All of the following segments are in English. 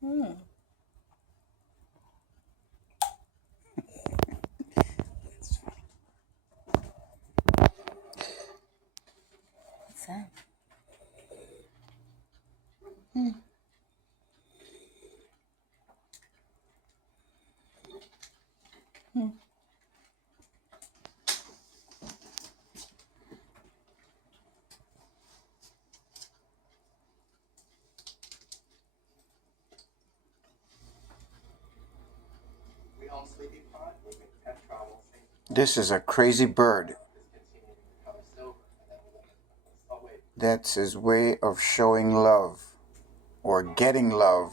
Hmm. What's that? Hmm. Hmm. This is a crazy bird. That's his way of showing love or getting love.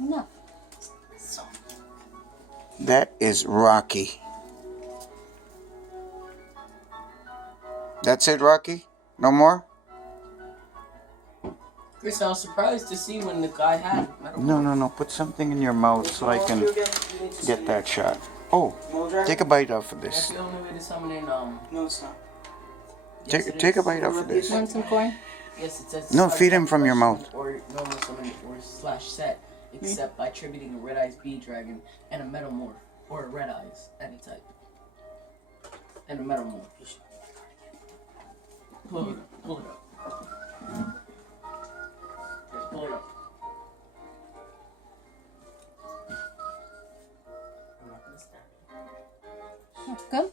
No. That is Rocky. That's it, Rocky? No more? Chris, I was surprised to see when the guy had metal. No. Put something in your mouth so I can get that shot. Oh, take a bite off of That's this. the only way to summon in, No, it's not. yes, it Take a is. bite off of this. Want some corn? Yes, it says. No, feed him from your mouth. Or normal summon or / set, except by attributing a red eyes bee dragon and a metamorph or a red eyes any type and a metamorph. Pull it up. Pull it up. Just pull it up. I'm not gonna stand. Good.